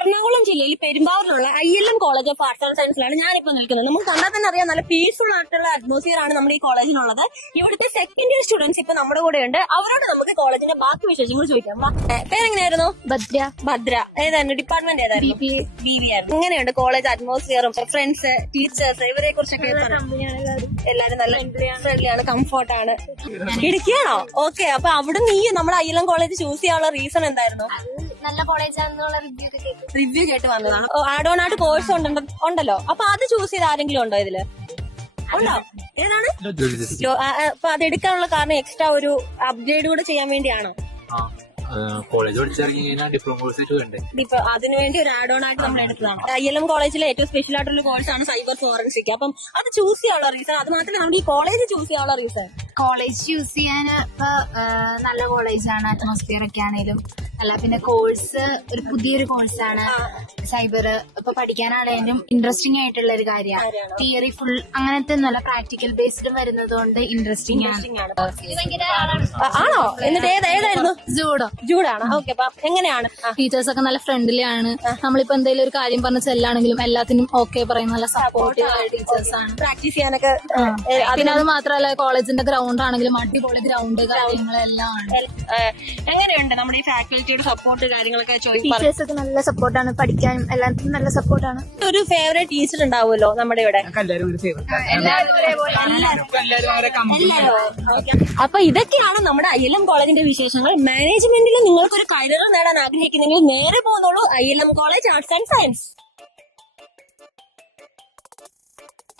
എറണാകുളം ജില്ലയിൽ പെരുമ്പാവൂരിലുള്ള ILM college of arts and സയൻസിലാണ് ഞാനിപ്പോ നിൽക്കുന്നത്. നമുക്ക് കണ്ടാൽ തന്നെ അറിയാം, നല്ല പീസ്ഫുൾ ആയിട്ടുള്ള അറ്റ്മോസ്ഫിയർ ആണ് നമ്മുടെ ഈ കോളേജിനുള്ളത്. ഇവിടുത്തെ സെക്കൻഡ് ഇയർ സ്റ്റുഡൻസ് ഇപ്പൊ നമ്മുടെ കൂടെ ഉണ്ട്. അവരോട് നമുക്ക് കോളേജിന്റെ ബാക്കി വിശേഷങ്ങൾ ചോദിക്കാം. പേരെങ്ങനെയായിരുന്നു? ഭദ്ര. ഏതായിരുന്നു ഡിപ്പാർട്ട്മെന്റ്? ഏതായിരുന്നു? BB ആയിരുന്നു. എങ്ങനെയുണ്ട് കോളേജ് അറ്റ്മോസ്ഫിയറും ഫ്രണ്ട്സ്, ടീച്ചേഴ്സ്, ഇവരെ കുറിച്ചൊക്കെ? എല്ലാരും നല്ല ഫ്രണ്ട്ലിയാണ്, കംഫർട്ടാണ്. ഇടുക്കിയാണോ? ഓക്കെ. അപ്പൊ അവിടെ നീ നമ്മുടെ ILM കോളേജ് ചൂസ് ചെയ്യാനുള്ള റീസൺ എന്തായിരുന്നു? നല്ല കോളേജാണെന്നുള്ള റിവ്യൂ കേട്ട് വന്നതാണ്. ആഡ് ഓൺ ആയിട്ട് കോഴ്സ് ഉണ്ടല്ലോ, അപ്പൊ അത് ചൂസ് ചെയ്ത് ആരെങ്കിലും ഉണ്ടോ ഇതില്? ഉണ്ടോ? ഏതാണ്? അപ്പൊ അത് എടുക്കാനുള്ള കാരണം എക്സ്ട്രാ ഒരു അപ്ഗ്രേഡ് കൂടെ ചെയ്യാൻ വേണ്ടിയാണോ? കോളേജ് പഠിച്ചിറങ്ങി കഴിഞ്ഞാൽ ഡിപ്ലോമ കോഴ്സ് ആയിട്ട് വേണ്ടേ? അതിനുവേണ്ടി ഒരു ആഡ് ഓൺ ആയിട്ട് നമ്മൾ എടുത്തതാണ്. ILM കോളേജിലെ ഏറ്റവും സ്പെഷ്യൽ ആയിട്ടുള്ള കോഴ്സാണ് സൈബർ ഫോറൻസിക്. അപ്പം അത് ചൂസ് ചെയ്യാനുള്ള റീസൺ, അത് മാത്രമല്ല നമ്മുടെ ഈ കോളേജ് ചൂസ് ചെയ്യാനുള്ള റീസൺ? കോളേജ് ചൂസ് ചെയ്യാൻ ഇപ്പൊ നല്ല കോളേജാണ്, അറ്റ്മോസ്ഫിയർ ഒക്കെ ആണേലും അല്ല. പിന്നെ കോഴ്സ് ഒരു പുതിയൊരു കോഴ്സാണ് സൈബർ. ഇപ്പൊ പഠിക്കാനാണേലും ഇൻട്രസ്റ്റിംഗ് ആയിട്ടുള്ള ഒരു കാര്യമാണ്. തിയറി ഫുൾ അങ്ങനത്തെ നല്ല പ്രാക്ടിക്കൽ ബേസ്ഡും വരുന്നത് കൊണ്ട് ഇൻട്രസ്റ്റിംഗ് ആണ്. ആണോ? എന്നിട്ട് ഏതായിരുന്നു? ജൂഡാണ്. ഓക്കെ. അപ്പൊ എങ്ങനെയാണ്? ടീച്ചേഴ്സ് ഒക്കെ നല്ല ഫ്രണ്ട്ലി ആണ്. നമ്മളിപ്പോ എന്തെങ്കിലും ഒരു കാര്യം പറഞ്ഞ ചെല്ലാണെങ്കിലും എല്ലാത്തിനും ഓക്കെ പറയും. നല്ല സപ്പോർട്ടീവ് ആയ ടീച്ചേഴ്സ് ആണ്. പ്രാക്ടീസ് ചെയ്യാനൊക്കെ. പിന്നെ അത് മാത്രമല്ല കോളേജിന്റെ ഗ്രൗണ്ട് ആണെങ്കിലും അടിപൊളി ഗ്രൗണ്ട് കാര്യങ്ങളെല്ലാം ആണ്. എങ്ങനെയുണ്ട് നമ്മുടെ ഈ ഫാക്കൽറ്റിയുടെ സപ്പോർട്ട് കാര്യങ്ങളൊക്കെ? ടീച്ചേഴ്സ് ഒക്കെ നല്ല സപ്പോർട്ടാണ്, പഠിക്കാനും എല്ലാത്തിനും നല്ല സപ്പോർട്ടാണ്. ഒരു ഫേവറേറ്റ് ടീച്ചർ ഉണ്ടാവുമല്ലോ നമ്മുടെ ഇവിടെ? അപ്പൊ ഇതൊക്കെയാണ് നമ്മുടെ ILM കോളേജിന്റെ വിശേഷങ്ങൾ. മാനേജ്മെന്റിൽ നിങ്ങൾക്കൊരു കരിയർ നേടാൻ ആഗ്രഹിക്കുന്നെങ്കിൽ നേരെ പോകുന്നുള്ളൂ ILM college arts and science.